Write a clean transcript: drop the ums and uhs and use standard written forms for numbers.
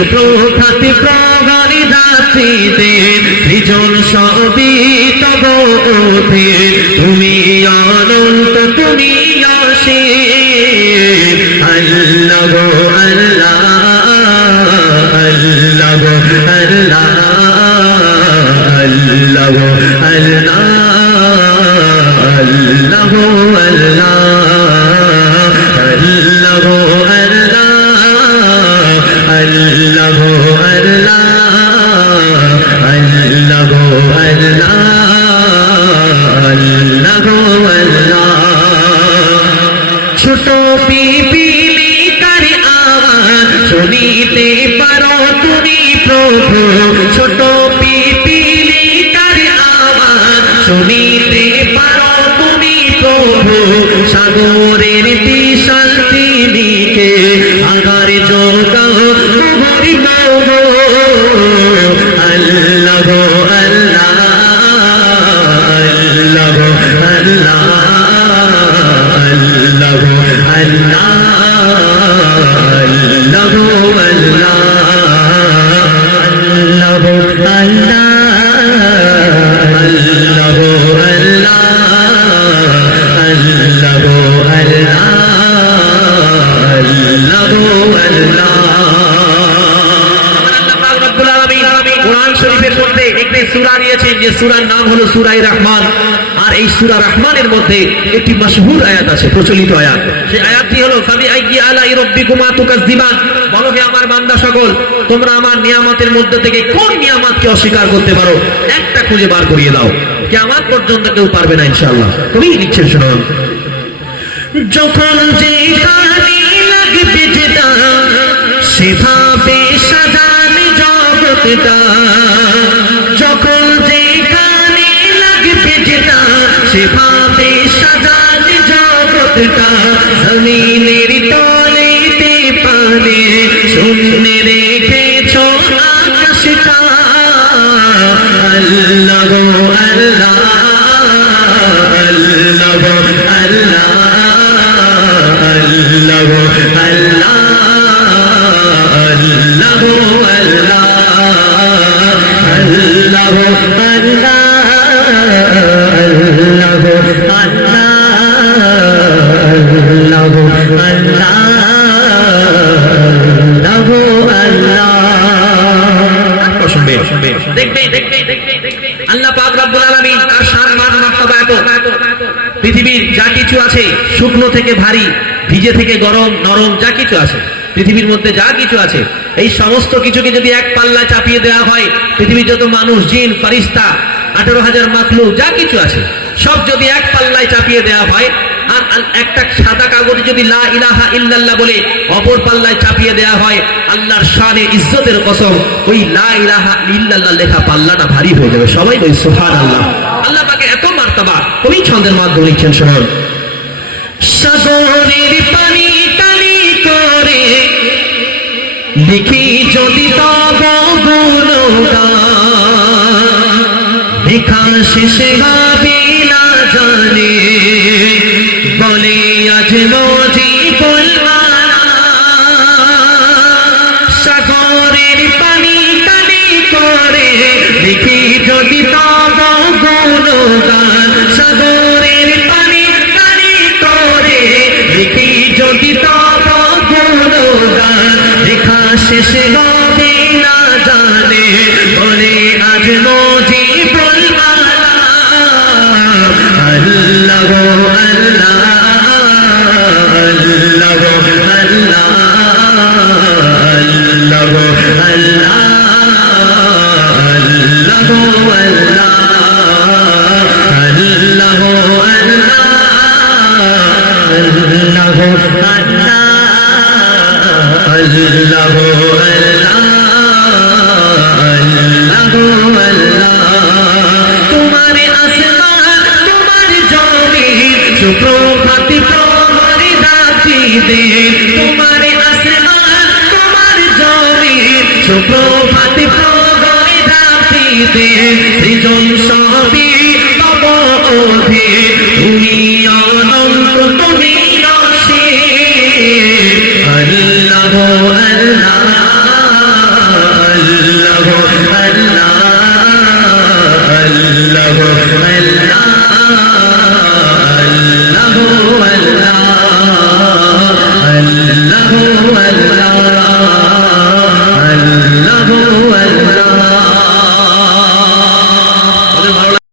সুপ্রভাত প্রহরী রাত্রিতে সৃজন সবই তব অধীন তুমি অনন্ত তুমি অসীম আল্লাহ গো আল্লাহ আল্লাহ গো আল্লাহ আল্লাহ গো আল্লাহ আল্লাহ গো আল্লাহ আল্লাহ গো আল্লাহ আল্লাহ গো আল্লাহ আল্লাহ গো আল্লাহ আল্লাহ গো আল্লাহ ছোট পিপিলি তার আওয়াজ শুনিতে পারো তুমি প্রভু ছোট পিপিলি তার আওয়াজ শুনিতে পারো তুমি প্রভু সাগরের বিশাল তিনিকে আগার যোগাও হরি গো আল্লাহ গো আল্লাহ আল্লাহ গো আল্লাহ আল্লাহ গো আল্লাহ আল্লাহ গো আল্লাহ আল্লাহ গো আল্লাহ আল্লাহ গো আল্লাহ আল্লাহ গো আল্লাহ আল্লাহ গো আল্লাহ কোরআন শরীফের মধ্যে একটি সূরা নিয়েছেন যে সূরার নাম হলো সূরা রহমান আর এই সূরা রহমানের মধ্যে একটি মাশহুর আয়াত আছে প্রচলিত আয়াত সেই আয়াতটি হলো ফাবি আইয়ি আলাই রাব্বিকুমা তুকাজ্জিবান বলো হে আমার বান্দা সকল তোমরা আমার নিয়ামতের মধ্যে থেকে কোন নিয়ামতকে অস্বীকার করতে পারো একটা খুঁজে বার করিয়ে দাও কিয়ামত পর্যন্ত কেউ পারবে না ইনশাআল্লাহ তুমি লিখছেন শুনুন যখন যে কানে লাগবে যেটা সেভাবে সাজানে জগৎটা যখন যে কানে লাগবে যেটা সেভাবে সাজানে জগৎটা জমিনের তলেতে পানে শূন্যে রেখেছ আকাশটা আল্লাহ গো আল্লাহ আল্লাহ গো আল্লাহ আল্লাহ গো আল্লাহ আল্লাহ গো আল্লাহ আল্লাহ গো আল্লাহ আল্লাহ গো আল্লাহ আল্লাহ গো আল্লাহ আল্লাহ গো আল্লাহ আল্লাহ পাক রব্বুল আলামিন তার শান মান মার্তবা এত পৃথিবীর যা কিছু আছে শুকনো থেকে ভারী ভিজে থেকে গরম নরম যা কিছু আছে পৃথিবীর মধ্যে যা কিছু আছে এই সমস্ত কিছুকে যদি এক পাল্লা চাপিয়ে দেওয়া হয় পৃথিবীর যত মানুষ জিন ফেরেশতা 18,000 মাখলুক যা কিছু আছে সব যদি এক পাল্লায় চাপিয়ে দেওয়া হয় আর একটা সাদা কাগজে যদি লা ইলাহা ইল্লাল্লাহ বলে অপর পাল্লায় চাপিয়ে দেওয়া হয় আল্লাহর শানে ইজ্জতের কসম ওই লা ইলাহা ইল্লাল্লাহ লেখা পাল্লাটা ভারী হয়ে যাবে সবাই বলি সুবহানাল্লাহ আল্লাহ পাকে এত মার্তবা কবি ছন্দের মাধ্যমে লিখছেন শুনুন সাগরের পানি টানি করে লিখি যদি তব গুণগান লেখা শেষে হবে না জানে বলে আজ মজিবুল মানা সাগরের পানি টানি করে লিখি যদি তব গুণগান সাগরের পানি টানি করে লিখি যদি তব গুণগান লেখা শেষে হবে না জানে বলে আজ মজিবুল মানা আল্লাহ গো আল্লাহ আল্লাহ গো আল্লাহ আল্লাহ গো আল্লাহ আল্লাহ গো আল্লাহ আল্লাহ গো আল্লাহ আল্লাহ গো আল্লাহ আল্লাহ গো আল্লাহ আল্লাহ গো আল্লাহ তোমার আসমান তোমার জমিন সুপ্রভাত প্রহরী রাত্রিতে তোমার আসমান তোমার জমিন সুপ্রভাত প্রহরী রাত্রিতে সৃজন সবই তব অধীন তুমি অনন্ত তুমি অসীম আল্লাহ আল্লাহ আল্লাহ আল্লাহ